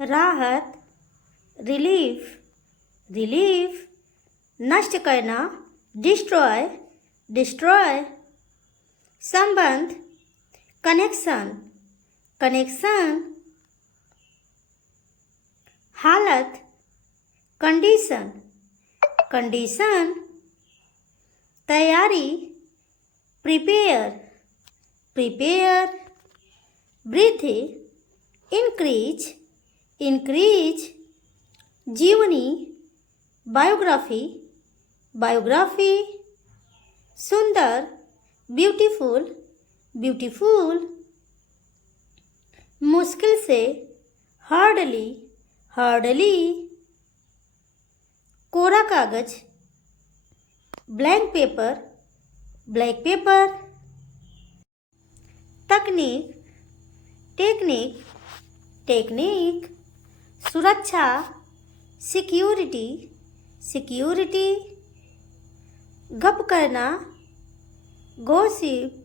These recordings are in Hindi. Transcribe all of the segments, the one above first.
राहत, रिलीफ, रिलीफ, नष्ट करना, डिस्ट्रॉय, डिस्ट्रॉय, संबंध, कनेक्शन, कनेक्शन, हालत, कंडीशन, कंडीशन, तैयारी, प्रिपेयर, प्रिपेयर, वृद्धि, इंक्रीज, इंक्रीज, जीवनी, बायोग्राफी, बायोग्राफी, सुंदर, ब्यूटीफुल, ब्यूटीफुल, मुश्किल से, हार्डली, हार्डली, कोरा कागज, ब्लैंक पेपर, ब्लैक पेपर, तकनीक, टेक्निक, टेक्निक, सुरक्षा, सिक्योरिटी, सिक्योरिटी, गप करना, गॉसिप,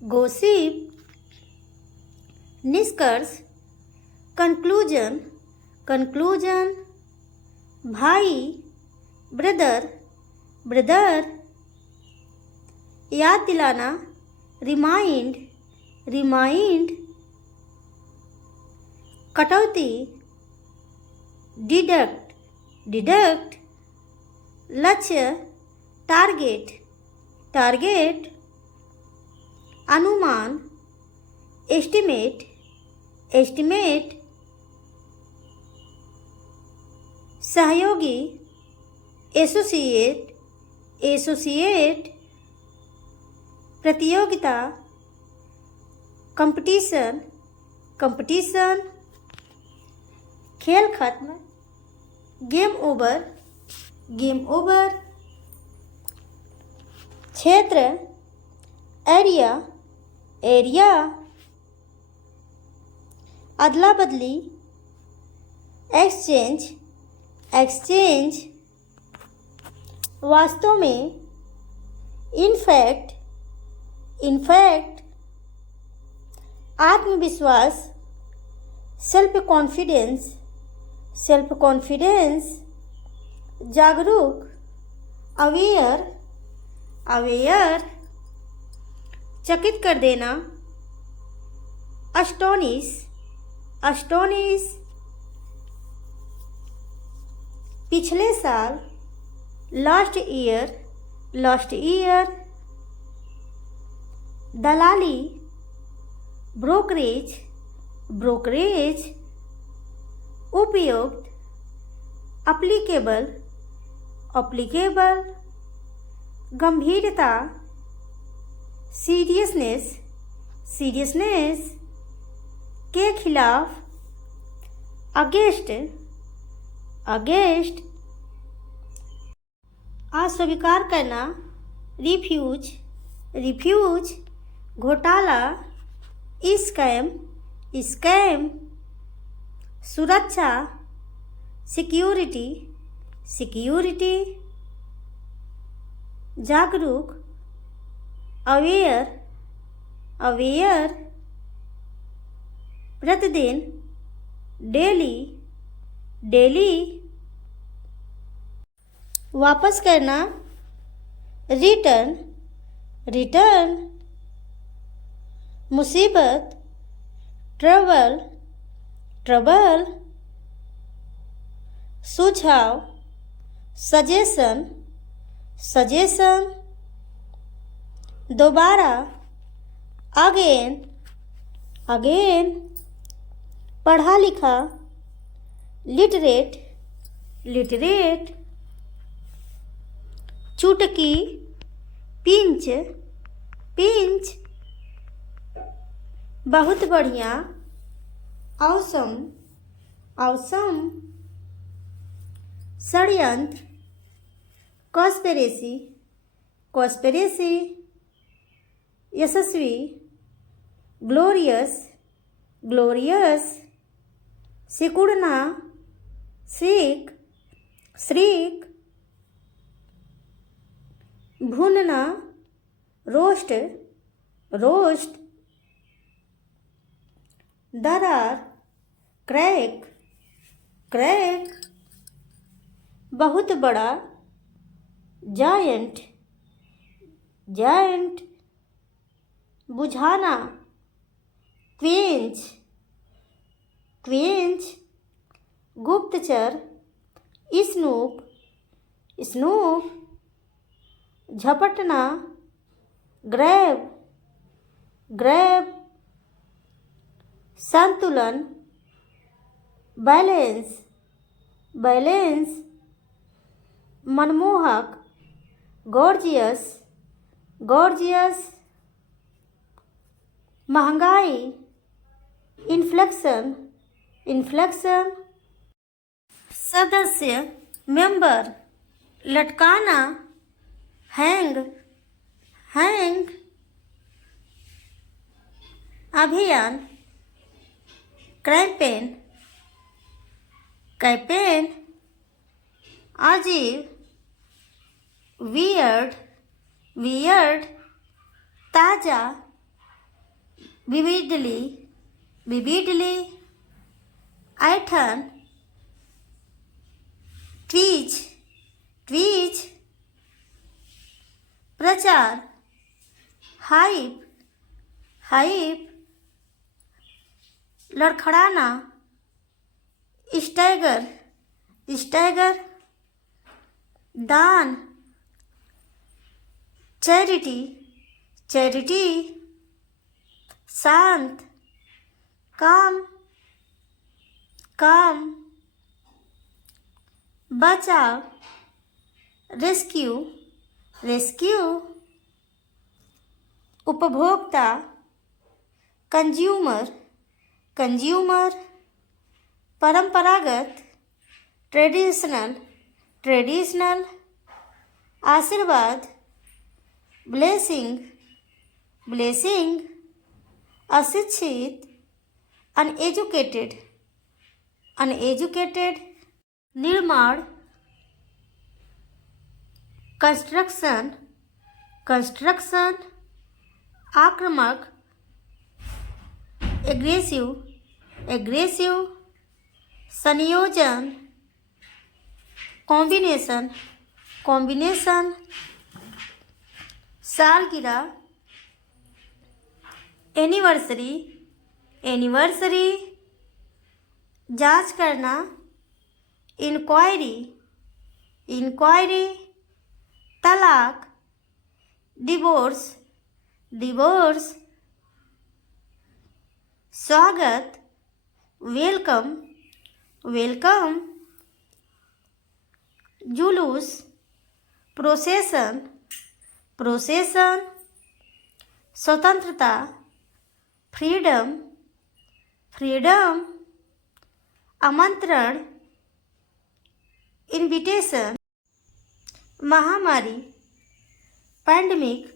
गॉसिप, निष्कर्ष, कंक्लूजन, कंक्लूजन, भाई, ब्रदर, ब्रदर, याद दिलाना, रिमाइंड, रिमाइंड, कटौती, डिडक्ट, डिडक्ट, लक्ष्य, टारगेट, टारगेट, अनुमान, एस्टिमेट, एस्टिमेट, सहयोगी, एसोसिएट, एसोसिएट, प्रतियोगिता, कंपटीशन, कंपटीशन, खेल खत्म, गेम ओवर, गेम ओवर, क्षेत्र, एरिया, एरिया, अदला बदली, एक्सचेंज, एक्सचेंज, वास्तव में, इनफैक्ट, इनफैक्ट, आत्मविश्वास, सेल्फ कॉन्फिडेंस, सेल्फ कॉन्फिडेंस, जागरूक, अवेयर, अवेयर, चकित कर देना, अस्टोनिश, अस्टोनिश, पिछले साल, लास्ट ईयर, लास्ट ईयर, दलाली, ब्रोकरेज, ब्रोकरेज, उपयुक्त, अप्लीकेबल, अप्लीकेबल, गंभीरता, सीरियसनेस, सीरियसनेस, के खिलाफ, अगेंस्ट, अगेंस्ट, अस्वीकार करना, रिफ्यूज, रिफ्यूज, घोटाला, स्कैम, स्कैम, सुरक्षा, सिक्योरिटी, सिक्योरिटी, जागरूक, अवेयर, अवेयर, प्रतिदिन, डेली, डेली, वापस करना, रिटर्न, रिटर्न, मुसीबत, ट्रबल, ट्रबल, सुझाव, सजेशन, सजेशन, दोबारा, अगेन, अगेन, पढ़ा लिखा, लिटरेट, लिटरेट, चुटकी, पिंच, पिंच, बहुत बढ़िया, औसम, औसम, षड्यंत्र, कॉन्स्पिरेसी, कॉन्स्पिरेसी, यशस्वी, ग्लोरियस, ग्लोरियस, सिकुड़ना, सीख, श्रीक, भूनना, रोस्ट, रोस्ट, दरार, क्रैक, क्रैक, बहुत बड़ा, जायंट, जायंट, बुझाना, क्वेंच, क्वेंच, गुप्तचर, स्नूप, स्नूप, झपटना, ग्रैब, ग्रैब, संतुलन, बैलेंस, बैलेंस, मनमोहक, गॉर्जियस, गॉर्जियस, महंगाई, इन्फ्लेक्शन, इन्फ्लेक्शन, सदस्य, मेंबर, लटकाना, हैंग, हैंग, अभियान, कैंपेन, कैंपेन, अजीब, वियर्ड, वियर्ड, ताज़ा, विविडली, विविडली, ऐठन, ट्वीच, ट्वीच, प्रचार, हाइप, हाइप, लड़खड़ाना, स्टैगर, स्टैगर, दान, चैरिटी, चैरिटी, शांत, काम, काम, बचाव, रेस्क्यू, रेस्क्यू, उपभोक्ता, कंज्यूमर, कंज्यूमर, परंपरागत, ट्रेडिशनल, ट्रेडिशनल, आशीर्वाद, ब्लेसिंग, ब्लेसिंग, अशिक्षित, अनएजुकेटेड, अनएजुकेटेड, निर्माण, कंस्ट्रक्शन, कंस्ट्रक्शन, आक्रामक, एग्रेसिव, एग्रेसिव, संयोजन, कॉम्बिनेशन, कॉम्बिनेशन, सालगिरह, एनिवर्सरी, एनिवर्सरी, जांच करना, इंक्वायरी, इंक्वायरी, तलाक, डिवोर्स, डिवोर्स, स्वागत, वेलकम, वेलकम, जुलूस, प्रोसेसन, प्रोसेसन, स्वतंत्रता, फ्रीडम, फ्रीडम, आमंत्रण, इनविटेशन, महामारी, पैंडमिक,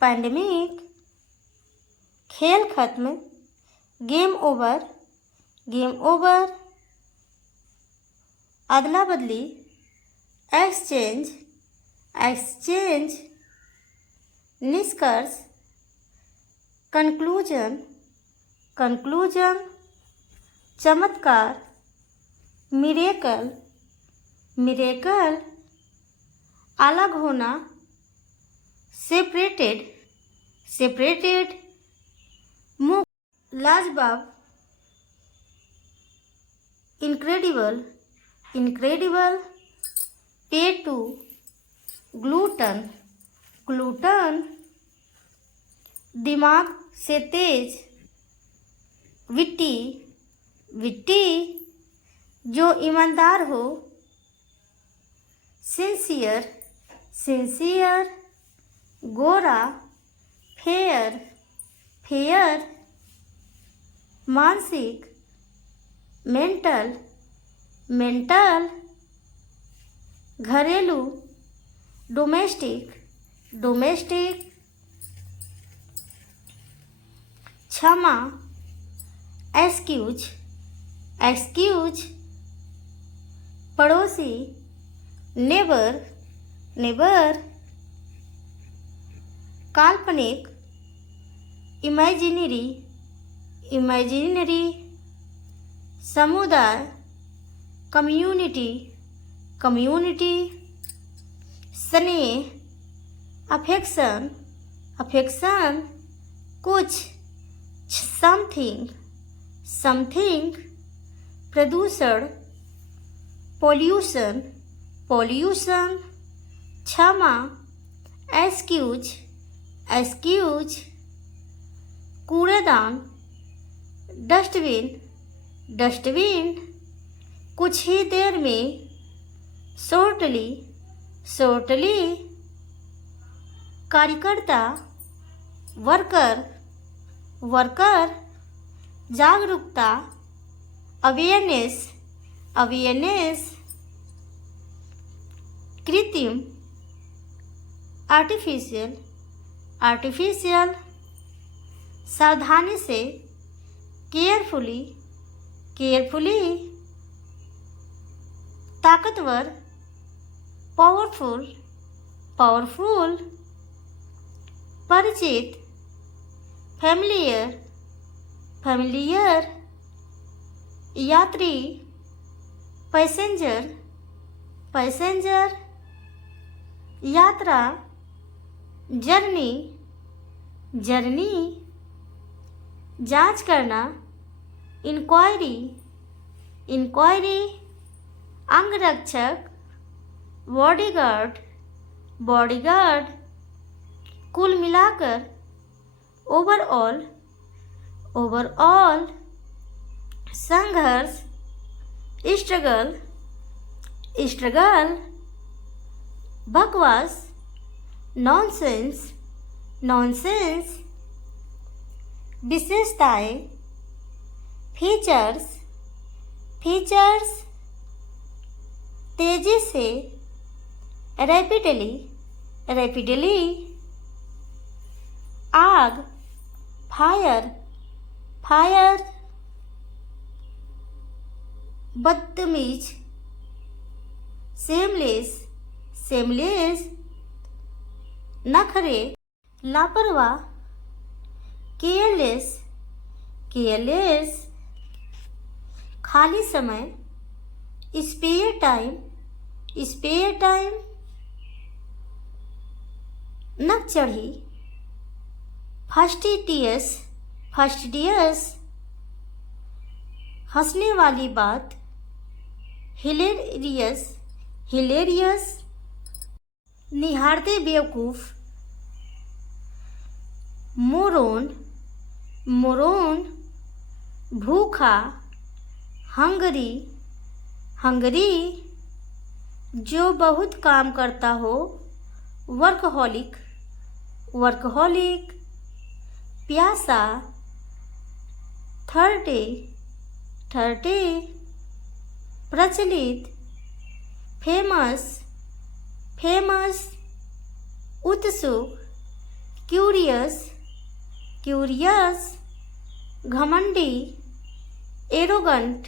पैंडमिक, खेल खत्म, गेम ओवर, गेम ओवर, अदला बदली, एक्सचेंज, एक्सचेंज, निष्कर्ष, कंक्लूजन, कंक्लूजन, चमत्कार, मिरेकल, मिरेकल, अलग होना, सेपरेटेड, सेपरेटेड, मुक्त, लाजवाब, इनक्रेडिबल, इनक्रेडिबल, पेटू, ग्लूटन, ग्लूटन, दिमाग से तेज, विट्टी, विट्टी, जो ईमानदार हो, सिंसियर, सिंसियर, गोरा, फेयर, फेयर, मानसिक, मेंटल, मेंटल, घरेलू, डोमेस्टिक, डोमेस्टिक, क्षमा, एक्सक्यूज, एक्सक्यूज, पड़ोसी, नेबर, नेबर, काल्पनिक, इमेजिनरी, इमेजिनरी, समुदाय, कम्युनिटी कम्युनिटी, स्नेह अफेक्शन अफेक्शन, कुछ समथिंग समथिंग, प्रदूषण पोल्यूशन पोल्यूशन, क्षमा एक्सक्यूज एक्सक्यूज, कूड़ेदान डस्टबिन डस्टबिन, कुछ ही देर में शॉर्टली शॉर्टली, कार्यकर्ता वर्कर वर्कर, जागरूकता अवेयरनेस अवेयरनेस, कृत्रिम आर्टिफिशियल आर्टिफिशियल, सावधानी से केयरफुली केयरफुली, ताकतवर पावरफुल पावरफुल, परिचित फैमिलियर फैमिलियर, यात्री पैसेंजर पैसेंजर, यात्रा जर्नी जर्नी, जांच करना इंक्वायरी इंक्वायरी, अंगरक्षक बॉडीगार्ड बॉडीगार्ड, कुल मिलाकर ओवरऑल ओवरऑल, संघर्ष स्ट्रगल स्ट्रगल, बकवास नॉनसेंस नॉनसेंस, विशेषताएं फीचर्स फीचर्स, तेजी से रैपिडली रैपिडली, आग फायर फायर, बदतमीज सेमलेस सेमलेस, नखरे लापरवाह केयरलेस केयरलेस, खाली समय स्पेयर टाइम, नक चढ़ी फस्टिडियस, हंसने वाली बात हिलेरियस हिलेरियस, निहारते बेवकूफ मोरोन मोरोन, भूखा हंगरी हंगरी, जो बहुत काम करता हो वर्कहॉलिक वर्कहॉलिक, प्यासा थर्टी प्रचलित फेमस उत्सुक क्यूरियस, घमंडी एरोगेंट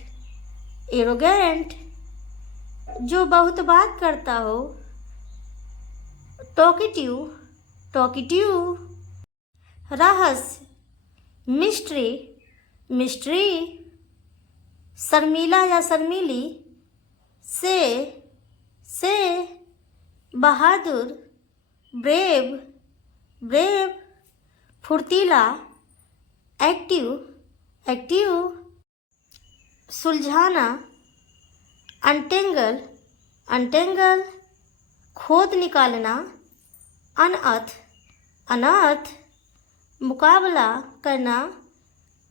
जो बहुत बात करता हो टॉकिटिव, रहस्य मिस्ट्री, शर्मीला या शर्मीली से, बहादुर ब्रेव, फुर्तीला एक्टिव, सुलझाना अनटेंगल, खोद निकालना अनअर्थ, मुकाबला करना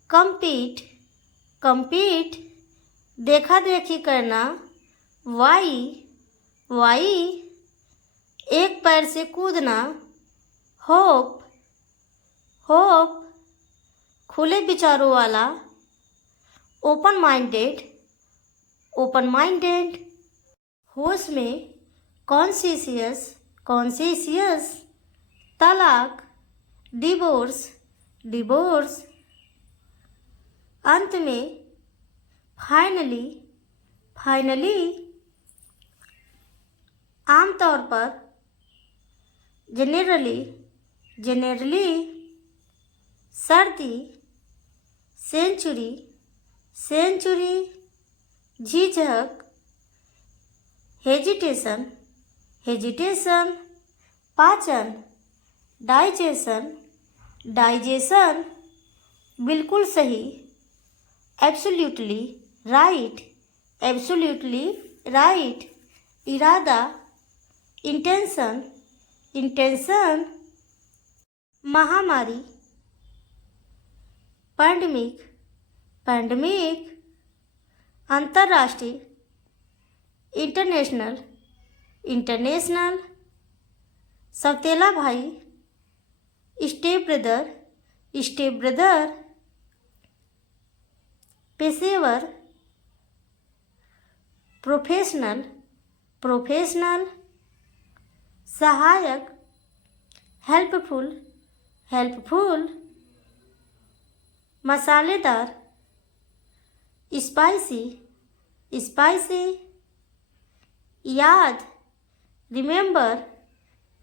कम्पीट, देखा देखी करना वाई, एक पैर से कूदना होप, खुले विचारों वाला ओपन माइंडेड, होश में कॉन्शियस, तलाक डिवोर्स, अंत में फाइनली, आमतौर पर जेनरली, सर्दी सेंचुरी झिझक हेजिटेशन, हेजिटेशन, पाचन, डाइजेशन, डाइजेशन, बिल्कुल सही, एब्सोल्युटली राइट, एब्सोल्युटली राइट, इरादा, इंटेंशन, इंटेंशन, महामारी, पैंडमिक, पैंडमिक, अंतर्राष्ट्रीय, इंटरनेशनल, इंटरनेशनल, सौतेला भाई, स्टेप ब्रदर, स्टेप ब्रदर, पेशेवर, प्रोफेशनल, प्रोफेशनल, सहायक, हेल्पफुल, हेल्पफुल, मसालेदार, स्पाइसी, स्पाइसी, याद, रिमेंबर,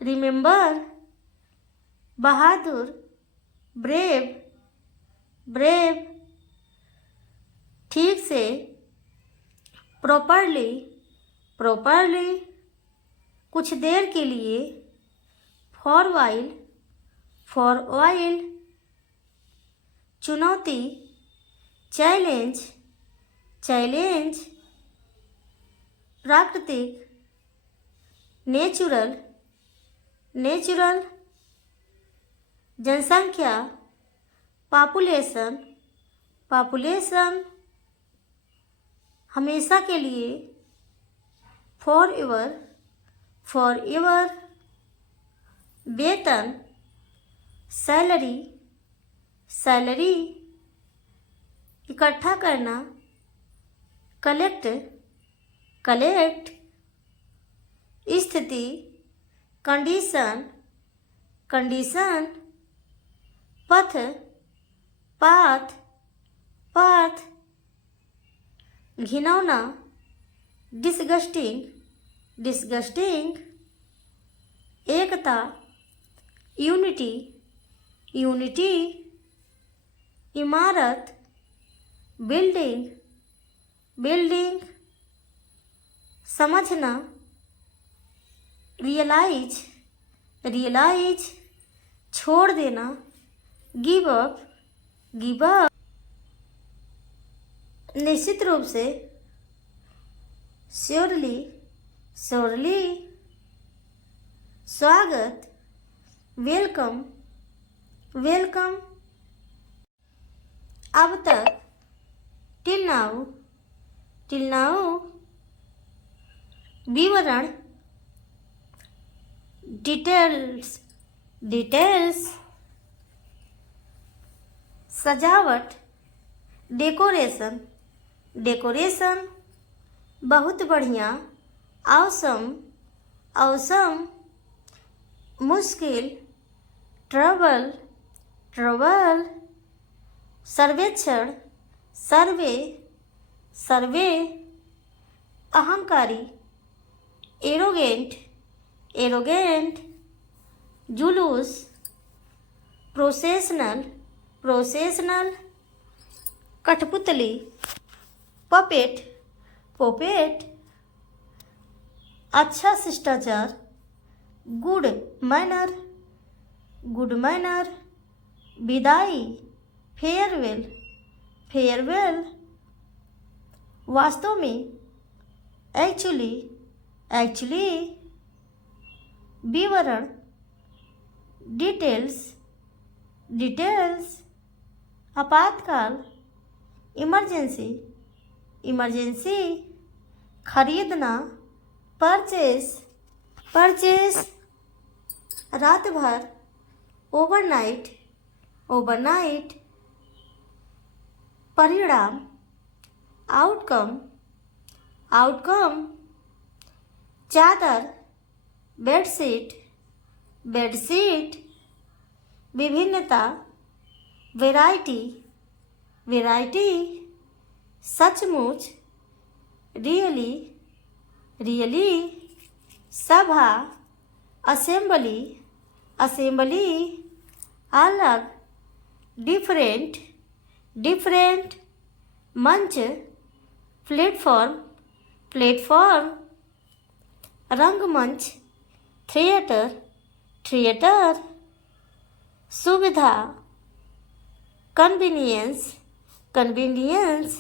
रिमेंबर, बहादुर, ब्रेव, ब्रेव, ठीक से, प्रॉपरली, प्रॉपरली, कुछ देर के लिए, फॉर वाइल, फॉर वाइल, चुनौती, चैलेंज, चैलेंज, प्राकृतिक, नेचुरल, नेचुरल, जनसंख्या, पॉपुलेशन, पॉपुलेशन, हमेशा के लिए, फॉर एवर, फॉर एवर, वेतन, सैलरी, सैलरी, इकट्ठा करना, कलेक्ट, कलेक्ट, स्थिति, कंडीशन, कंडीशन, पथ, पाथ, पाथ, घिनौना, डिसगस्टिंग, डिसगस्टिंग, एकता, यूनिटी, यूनिटी, इमारत, बिल्डिंग, बिल्डिंग, समझना, रियलाइज, रियलाइज, छोड़ देना, गिव अप, गिव अप, निश्चित रूप से, श्योरली, श्योरली, स्वागत, वेलकम, वेलकम, अब तक, टिल नाउ, टिल नाउ, विवरण, डिटेल्स, डिटेल्स, सजावट, डेकोरेशन, डेकोरेशन, बहुत बढ़िया, ऑसम, ऑसम, मुश्किल, ट्रबल, ट्रबल, सर्वेक्षण, सर्वे, सर्वे, अहंकारी, एरोगेंट, एरोगेंट, जुलूस, प्रोसेशनल, प्रोसेशनल, कठपुतली, पपेट, पोपेट, अच्छा शिष्टाचार, गुड मैनर, गुड मैनर, विदाई, फेयरवेल, फेयरवेल, वास्तव में, एक्चुअली, एक्चुअली, विवरण, डिटेल्स, डिटेल्स, आपातकाल, इमरजेंसी, इमरजेंसी, खरीदना, परचेस, परचेस, रात भर, ओवरनाइट, ओवरनाइट, परिणाम, आउटकम, आउटकम, चादर, बेडशीट, बेडशीट, विभिन्नता, वैरायटी, वैरायटी, सचमुच, रियली, रियली, सभा, असेंबली, असेंबली, अलग, डिफरेंट, डिफरेंट, मंच, प्लेटफॉर्म, प्लेटफॉर्म, रंगमंच, थिएटर, थिएटर, सुविधा, कन्वीनियंस, कन्वीनियंस,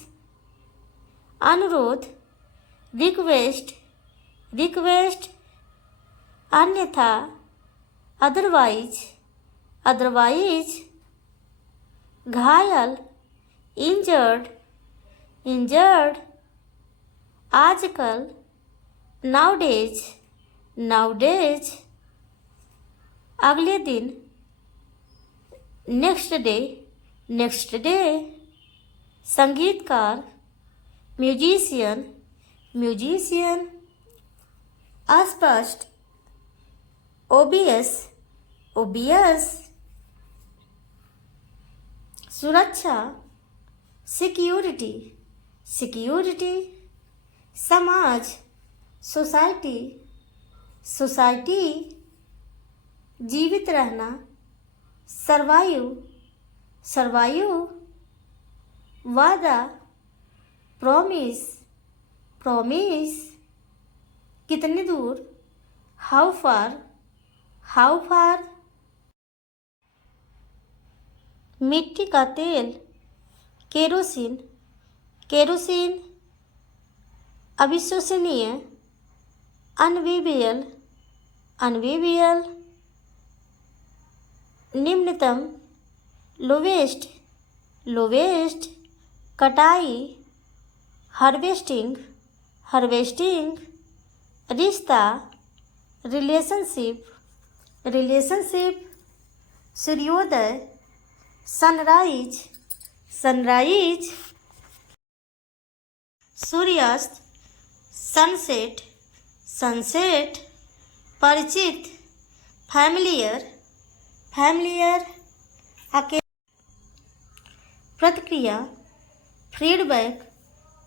अनुरोध, रिक्वेस्ट, रिक्वेस्ट, अन्यथा, अदरवाइज, अदरवाइज, घायल, इंजर्ड, इंजर्ड, आजकल, नाउडेज, नाउडेज, अगले दिन, नेक्स्ट डे, नेक्स्ट डे, संगीतकार, म्यूजिशियन, म्यूजिशियन, अस्पष्ट, ओबियस, ओबियस, सुरक्षा, सिक्योरिटी, सिक्योरिटी, समाज, सोसाइटी, सोसाइटी, जीवित रहना, सर्वायु, सर्वायु, वादा, प्रॉमिस, प्रॉमिस, कितनी दूर, हाउ फार, हाउ फार, मिट्टी का तेल, केरोसिन, केरोसिन, अविश्वसनीय, अनविवियल, अनविवियल, निम्नतम, लोवेस्ट, लोवेस्ट, कटाई, हार्वेस्टिंग, हार्वेस्टिंग, रिश्ता, रिलेशनशिप, रिलेशनशिप, सूर्योदय, सनराइज, सनराइज, सूर्यास्त, सनसेट, सनसेट, परिचित, फैमिलियर, फैमिलियर, प्रतिक्रिया, फीडबैक,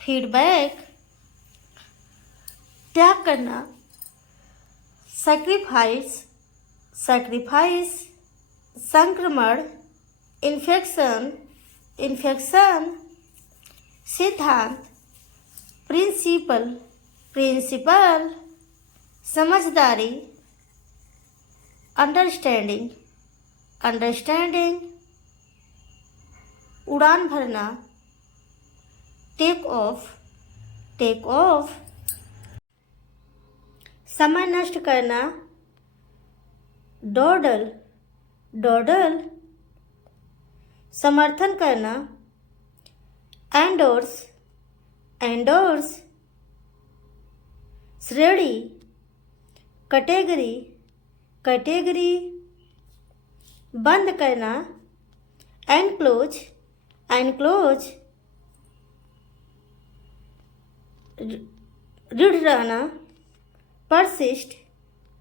फीडबैक, त्याग करना, सैक्रिफाइस, सैक्रिफाइस, संक्रमण, इन्फेक्शन, इन्फेक्शन, सिद्धांत, प्रिंसिपल, प्रिंसिपल, समझदारी, अंडरस्टैंडिंग, अंडरस्टैंडिंग, उड़ान भरना, टेक ऑफ, टेक ऑफ, समय नष्ट करना, डॉडल, डॉडल, समर्थन करना, एंडोर्स, एंडोर्स, श्रेणी, कैटेगरी, कैटेगरी, बंद करना, एनक्लोज, एनक्लोज, दृढ़ रहना, परसिस्ट,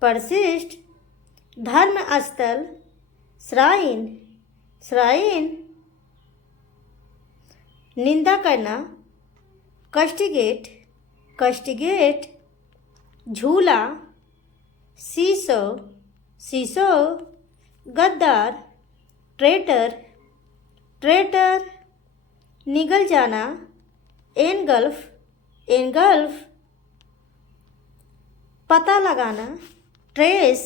परसिस्ट, धर्म स्थल, श्राइन, श्राइन, निंदा करना, कस्टिगेट, कस्टिगेट, झूला, सीसो, सीसो, गद्दार, ट्रेटर, ट्रेटर, निगल जाना, एनगल्फ, एनगल्फ, पता लगाना, ट्रेस,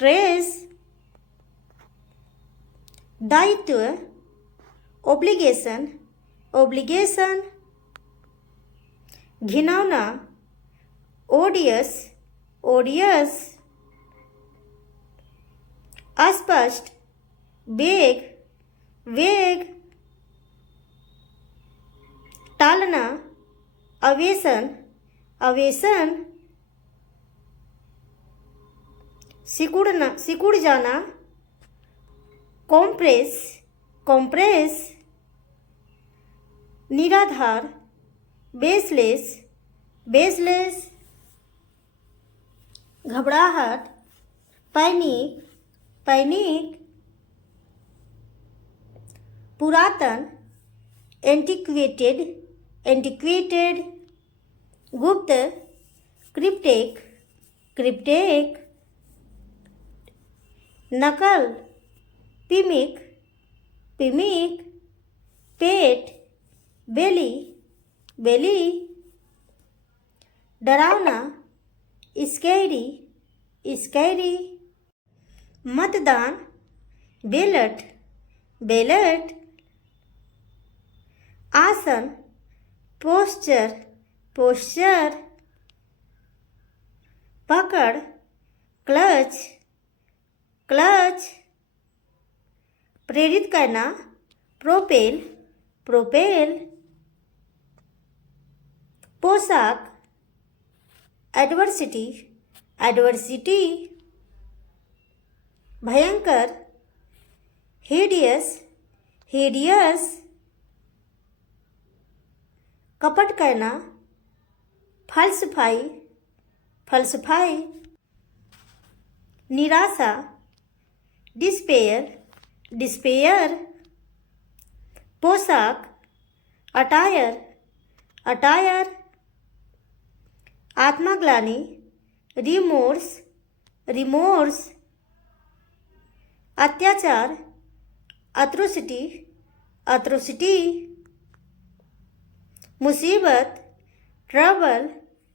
ट्रेस, दायित्व, ओब्लिगेशन, ओब्लिगेशन, घिनौना, ओडियस, ओडियस, अस्पष्ट, वेग, वेग, टालना, अवेशन, अवेशन, सिकुड़ना, सिकुड़ जाना, कॉम्प्रेस, कॉम्प्रेस, निराधार, बेसलेस, बेसलेस, घबराहट, पैनिक, पैनिक, पुरातन, एंटिक्वेटेड, एंटिक्वेटेड, गुप्त, क्रिप्टेक, क्रिप्टेक, नकल, पिमिक, पिमिक, पेट, बेली, बेली, डरावना, स्कैरी स्कैरी, मतदान बैलेट बैलेट, आसन पोस्चर पोस्चर, पकड़ क्लच क्लच, प्रेरित करना प्रोपेल प्रोपेल, पोशाक एडवर्सिटी एडवर्सिटी, भयंकर हिडियस हिडियस, कपट करना फल्सफाई फल्सफाई, निराशा डिस्पेयर डिस्पेयर, पोशाक अटायर अटायर, आत्मग्लानि रिमोर्स रिमोर्स, अत्याचार अट्रोसिटी अट्रोसिटी, मुसीबत ट्रबल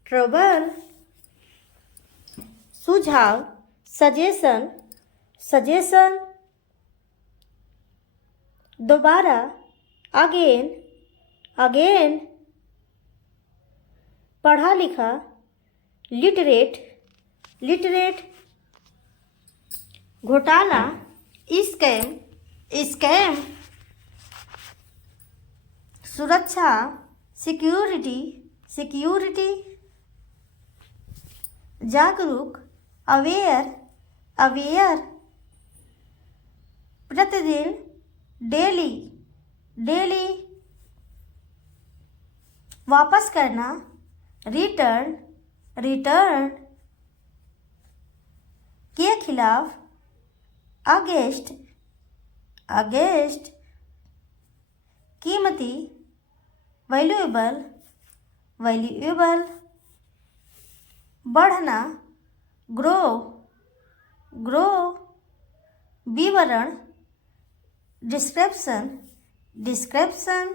ट्रबल, सुझाव सजेशन सजेशन, दोबारा अगेन अगेन, पढ़ा लिखा लिटरेट लिटरेट, घोटाला स्कैम स्कैम, सुरक्षा सिक्योरिटी सिक्योरिटी, जागरूक अवेयर अवेयर, प्रतिदिन डेली डेली, वापस करना रिटर्न रिटर्न, के खिलाफ अगेंस्ट अगेंस्ट, कीमती वैल्यूएबल वैल्यूएबल, बढ़ना ग्रो ग्रो, विवरण डिस्क्रिप्शन डिस्क्रिप्शन,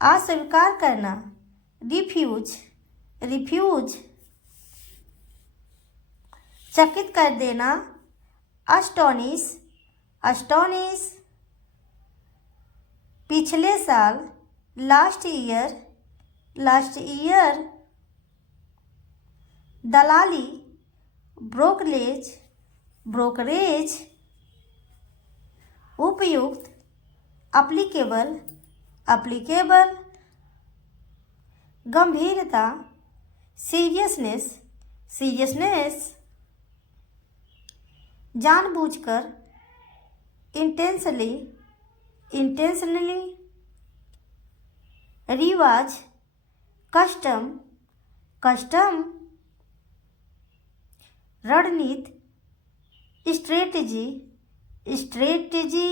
अस्वीकार करना रिफ्यूज रिफ्यूज, चकित कर देना अस्टोनिश अस्टोनिश, पिछले साल लास्ट ईयर, दलाली ब्रोकरेज ब्रोकरेज, उपयुक्त अप्लीकेबल अप्लीकेबल, गंभीरता सीरियसनेस सीरियसनेस, जानबूझकर इंटेंशनली इंटेंशनली, रिवाज कस्टम कस्टम, रणनीति स्ट्रेटजी स्ट्रेटजी,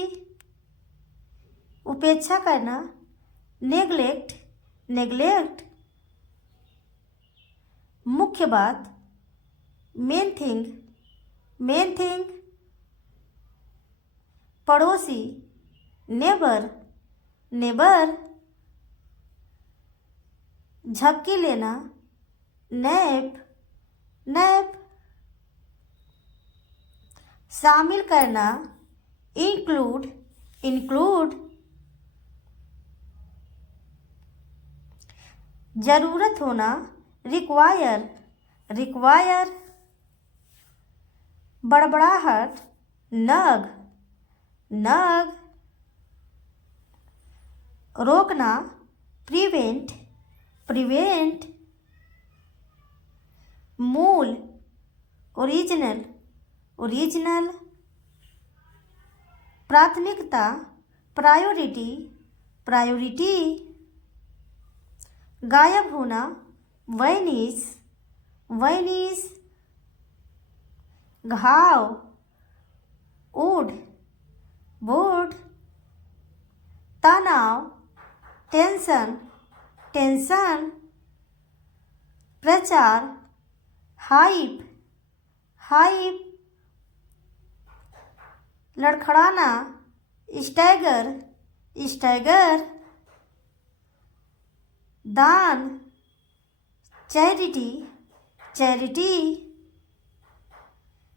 उपेक्षा करना नेग्लेक्ट नेग्लेक्ट, मुख्य बात मेन थिंग, पड़ोसी नेबर नेबर, झपकी लेना नैप नैप, शामिल करना इंक्लूड इंक्लूड, जरूरत होना रिक्वायर रिक्वायर, बड़बड़ाहट नग नग, रोकना प्रिवेंट प्रिवेंट, मूल ओरिजिनल ओरिजिनल, प्राथमिकता प्रायोरिटी प्रायोरिटी, गायब होना वैनिश वैनिश, घाव वुड वुड, तनाव टेंशन टेंशन, प्रचार हाइप हाइप, लड़खड़ाना स्टैगर स्टैगर, दान चैरिटी चैरिटी,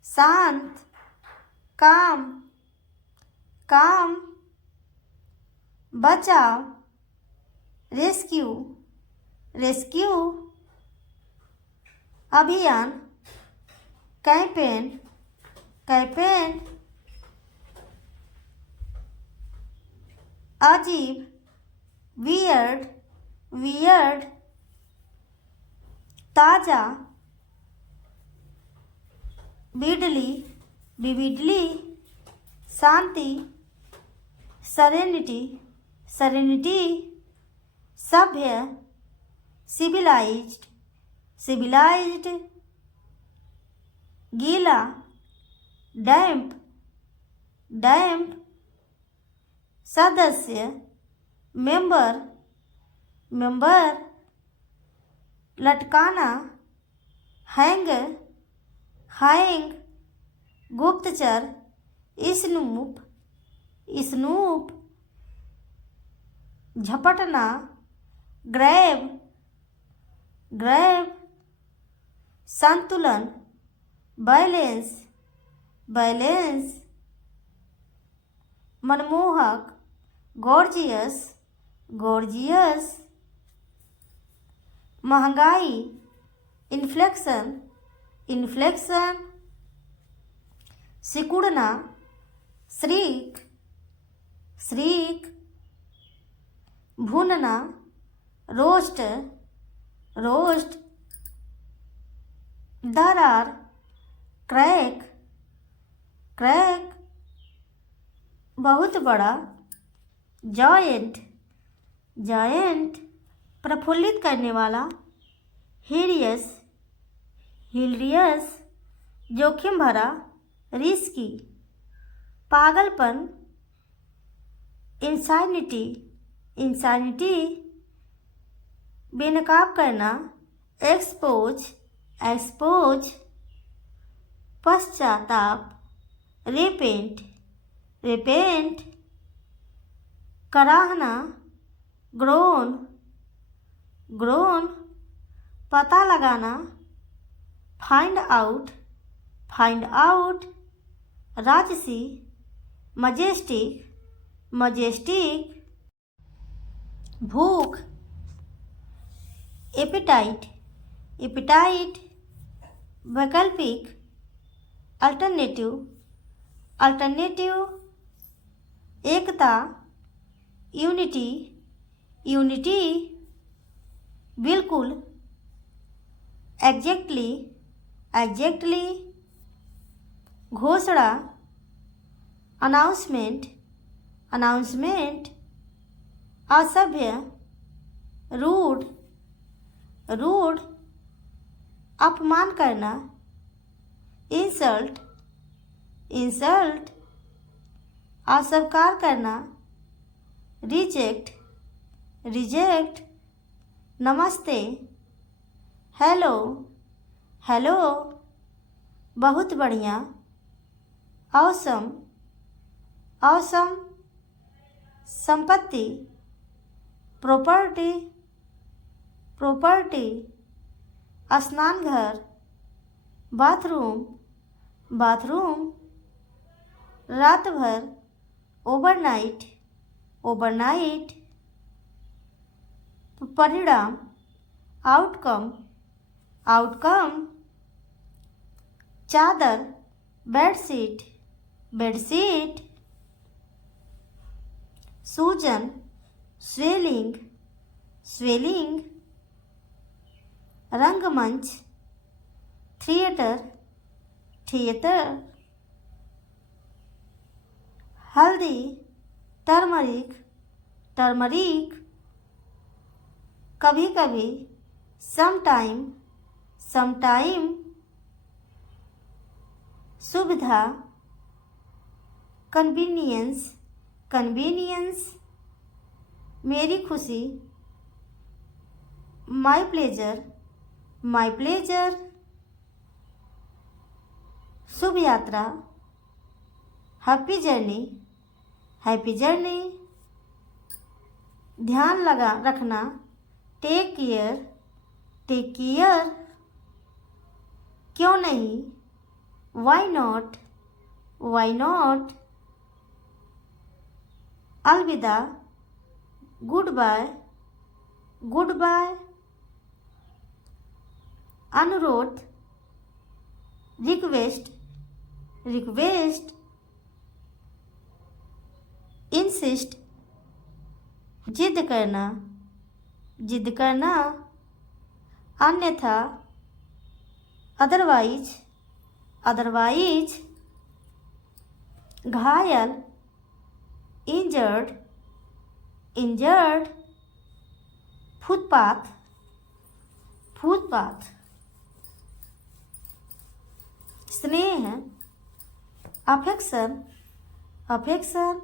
शांत, काम, काम, बचाव, रेस्क्यू, रेस्क्यू, अभियान, कैंपेन, कैंपेन, अजीब, वियर्ड, वियर्ड, ताजा, बिडली, विविडली, शांति, सरेनिटी, सरेनिटी, सभ्य, सिविलाइज्ड, सिविलाइज्ड, गीला, डैम्प, डैम्प, सदस्य, मेंबर, मेंबर, लटकाना, हैंग, हैंग, गुप्तचर, स्नूप, स्नूप, झपटना, ग्रैब, ग्रैब, संतुलन, बैलेंस, बैलेंस, मनमोहक, गॉर्जियस, गॉर्जियस, महंगाई, इन्फ्लेक्शन, इन्फ्लेक्शन, सिकुड़ना, श्रीक, श्रीक, भूनना, रोस्ट, रोस्ट, दरार, क्रैक, क्रैक, बहुत बड़ा, जॉइंट, जॉइंट, प्रफुल्लित करने वाला, हिलियस, हिलियस, जोखिम भरा, रिस्की, पागलपन, इंसानिटी, इंसानिटी, बेनकाब करना, एक्सपोज, एक्सपोज, पश्चाताप, रेपेंट, रेपेंट, कराहना, ग्रोन, ग्रोन, पता लगाना, फाइंड आउट, फाइंड आउट, राजसी, मजेस्टिक, मजेस्टिक, भूख, एपिटाइट, एपिटाइट, वैकल्पिक, अल्टरनेटिव, अल्टरनेटिव, एकता, यूनिटी, यूनिटी, बिल्कुल, एग्जैक्टली, एग्जैक्टली, घोषणा, अनाउंसमेंट, अनाउंसमेंट, असभ्य, रूड, रूड, अपमान करना, इंसल्ट, इंसल्ट, अस्वीकार करना, रिजेक्ट, रिजेक्ट, नमस्ते, हेलो, हेलो, बहुत बढ़िया, ऑसम, ऑसम, संपत्ति, प्रॉपर्टी, प्रॉपर्टी, स्नानघर, बाथरूम, बाथरूम, रात भर, ओवरनाइट, ओवरनाइट, परिणाम, आउटकम, आउटकम, चादर, बेडशीट, बेडशीट, सूजन, स्वेलिंग, स्वेलिंग, रंगमंच, थिएटर, थिएटर, हल्दी, टर्मरिक, टर्मरिक, कभी कभी, समटाइम, समटाइम, सुविधा, कन्वीनियंस, कन्वीनियंस, मेरी खुशी, माई प्लेजर, माई प्लेजर, शुभ यात्रा, हैप्पी जर्नी, हैप्पी जर्नी, ध्यान लगा रखना, टेक केयर, टेक केयर, क्यों नहीं, वाई नॉट, वाई नॉट। अलविदा, गुड बाय, गुड बाय। अनुरोध, रिक्वेस्ट, रिक्वेस्ट। इंसिस्ट, जिद करना, जिद करना। अन्यथा, अदरवाइज, अदरवाइज। घायल, इंजर्ड, इंजर्ड। Footpath, footpath. स्नेह, अफेक्शन, अफेक्शन।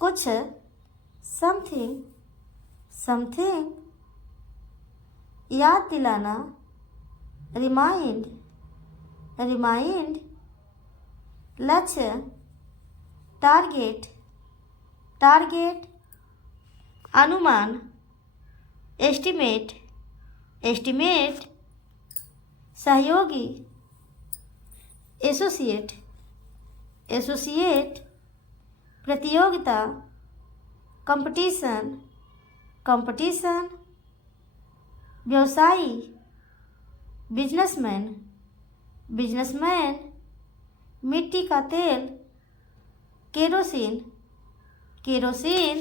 कुछ, समथिंग, समथिंग। याद दिलाना, रिमाइंड, रिमाइंड। लक्ष्य, टारगेट, टारगेट। अनुमान, एस्टिमेट, एस्टिमेट। सहयोगी, एसोसिएट, एसोसिएट। प्रतियोगिता, कंपटीशन, कंपटीशन। व्यवसायी, बिजनेसमैन, बिजनेसमैन। मिट्टी का तेल, केरोसिन, केरोसिन।